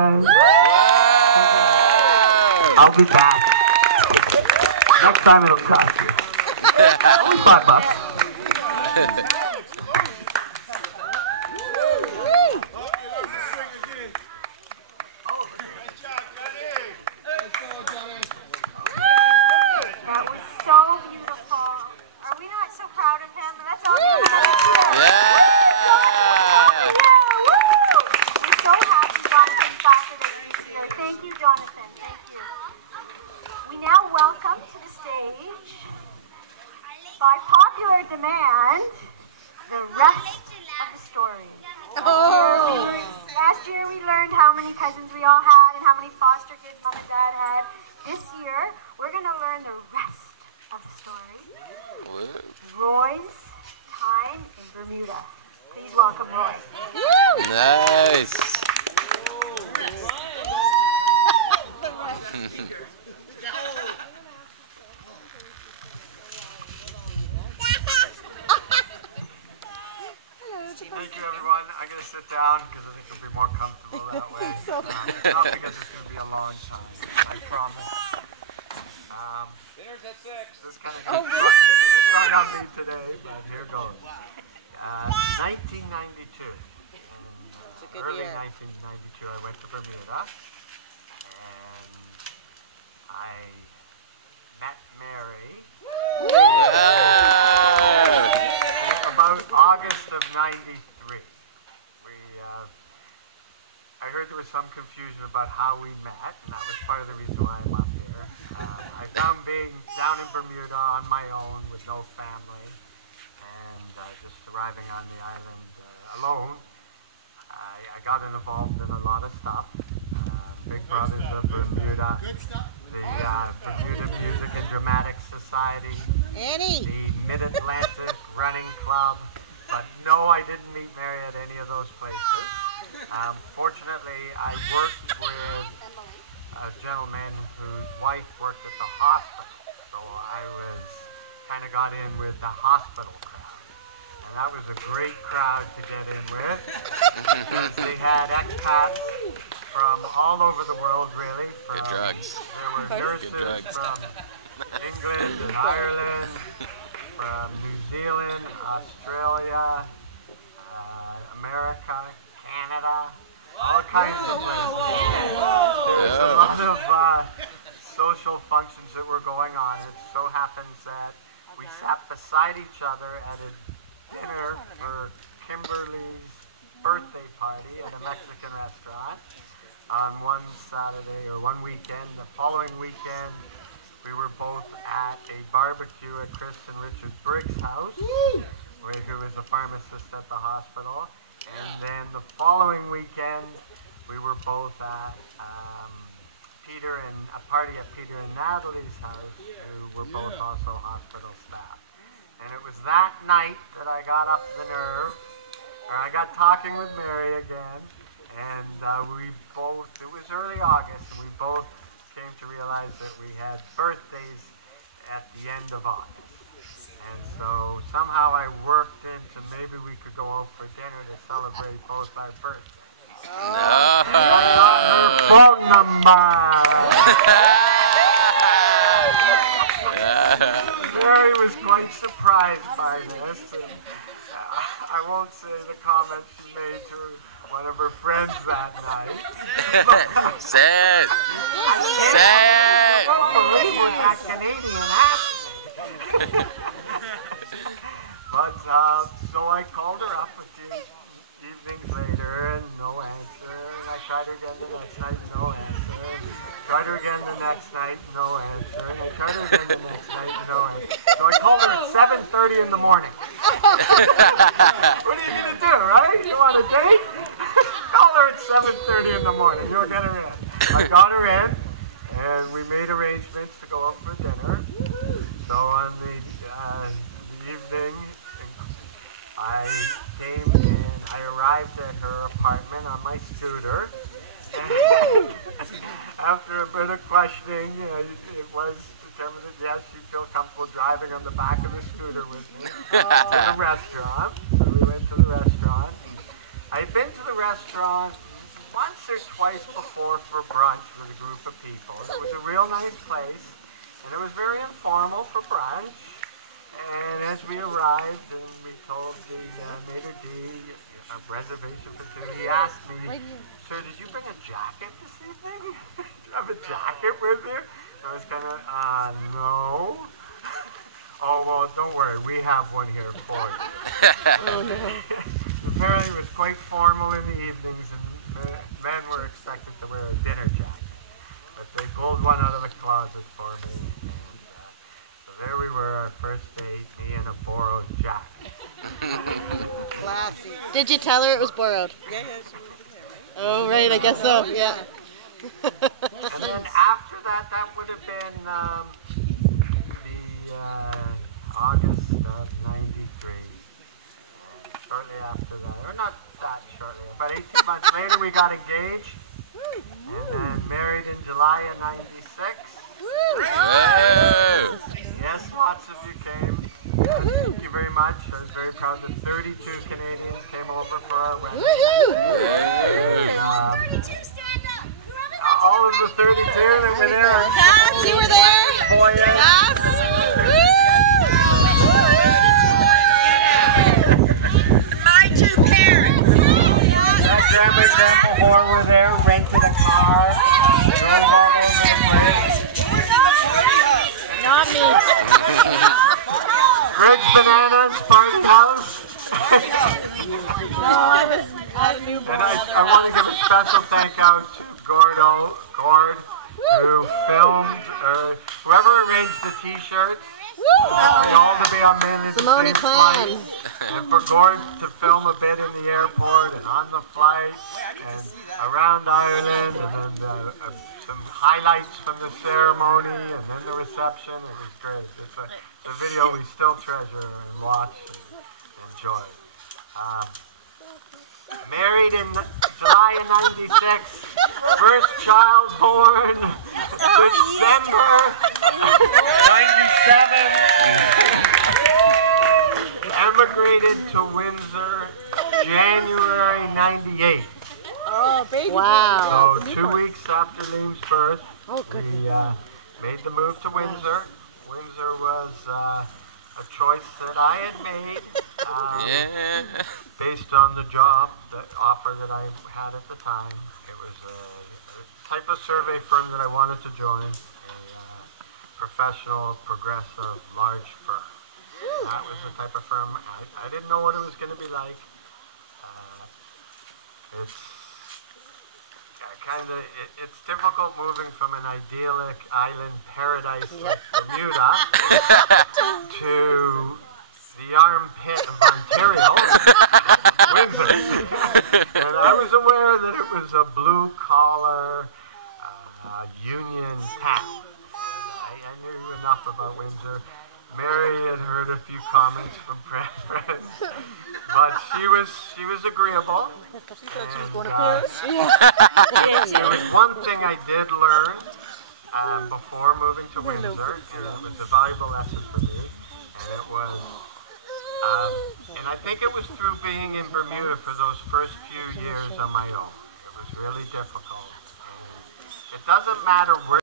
Jonathan. I'll be back. Next time it'll cost you. Only $5. That was so beautiful. Are we not so proud of him? That's all. We're so happy Jonathan's back with us this year. Thank you, Jonathan. Thank you. We now welcome to the stage, by popular demand, the rest of the story. Last year we learned how many cousins we all had and how many foster kids mom and dad had. This year we're going to learn the rest of the story. Roy's time in Bermuda. Please welcome Roy. Nice. Thank you, everyone. I'm going to sit down because I think it'll be more comfortable that way. Not because it's going to be a long time. I promise. Dinner's at 6. This kind of right up in today, but here goes. 1992. It's a good Early year. 1992, I went to Bermuda, and I met Mary. About August of '93. I heard there was some confusion about how we met, and that was part of the reason why I'm up here. I found being down in Bermuda on my own with no family, and just arriving on the island alone, I got involved in a lot of stuff. Big Brothers of Bermuda, the Bermuda Music and Dramatic Society, the Mid-Atlantic Running Club, but no, I didn't meet Mary at any of those places. Fortunately, I worked with a gentleman whose wife worked at the hospital, so I kind of got in with the hospital crowd. And that was a great crowd to get in with, because they had expats from all over the world, really. Good drugs. There were nurses from England and Ireland, from New Zealand, Australia, America, Canada, all kinds of places. There's a lot of social functions that were going on. It so happens that we sat beside each other at a dinner for Kimberly's birthday party at a Mexican restaurant on one Saturday or one weekend. The following weekend, we were both at a barbecue at Chris and Richard Briggs' house, who was a pharmacist at the hospital. And then the following weekend, we were both at a party at Peter and Natalie's house, who were both also hospital staff. And it was that night that I got up the nerve, or I got talking with Mary again, and it was early August, and we both came to realize that we had birthdays at the end of August. And so somehow I worked into maybe we could go out for dinner to celebrate both our birthdays. And I got her phone number. Mary was quite surprised by this. I won't say the comment she made to one of her friends that night. Say it. Say it. I don't believe what that Canadian asked me. But so I called her up a few evenings later and no answer. And I tried her again the next night, no answer. Tried her again the next night, no answer. And I tried her again the next night, no answer. So I called her at 7:30 in the morning. What are you going to do, right? You want a date? Call her at 7:30 in the morning. You'll get her in. I got her in, and we made arrangements to go out for dinner. So on the evening, I came in, I arrived at her apartment on my scooter. And after a bit of questioning, it was determined that yes, she'd feel comfortable driving on the back of the scooter with me to the restaurant. So we went to the restaurant. I had been to the restaurant once or twice before for brunch with a group of people. It was a real nice place, and it was very informal for brunch. And as we arrived and we told the maitre d' a reservation for two, he asked me, "Sir, did you bring a jacket this evening? Do you have a jacket with you?" And I was kind of, no. "Oh, well, don't worry, we have one here for you." Oh, no. Apparently it was quite formal in the evenings, and men were expected to wear a dinner jacket. But they pulled one out of the closet for me. And, so there we were, our first date, me in a borrowed jacket. Classy. Did you tell her it was borrowed? Yeah, she was in there, right? Oh, right, I guess so, yeah. And then after that, that would have been the August of '93. Shortly after that, or not that shortly, about 18 months later, we got engaged, and then married in July of '96. Yes, lots of you came. Thank you very much. I was very proud that 32 Canadians came over for our wedding. And, 32, stand up! all of the 32 that were there. Cass, you were there? Boy, yes. Cass? My two parents. That Grandma and Grandpa Hoare were there, rented a car. Drove all over the place. Not me. Greg's Bananas, Barney House. No, I had a newborn. And I want to give a special thank out to Gord, who filmed, whoever arranged the t-shirts. We all to be on mainly the Simone same clan. flight. And for Gord to film a bit in the airport and on the flight and around Ireland, and then some highlights from the ceremony and then the reception. It was great. It's a video we still treasure and watch and enjoy. Married in July of '96. First child born December '97. Emigrated to Windsor January '98. Oh, baby. Wow. So 2 weeks after Liam's birth, Oh, goodness. we made the move to Windsor. Windsor was a choice that I had made based on the job, the offer that I had at the time. It was a type of survey firm that I wanted to join, a professional, progressive, large firm. That was the type of firm. I didn't know what it was going to be like. It's difficult moving from an idyllic island paradise like Bermuda to the armpit of Ontario, Windsor. And I was aware that it was a blue-collar union town. I knew enough about Windsor. Mary had heard a few comments from friends, but she was agreeable. She thought she was going to And, cruise. there was one thing I did learn before moving to Windsor. It was a valuable lesson for me, and it was, and I think it was through being in Bermuda for those first few years on my own. It was really difficult. It doesn't matter where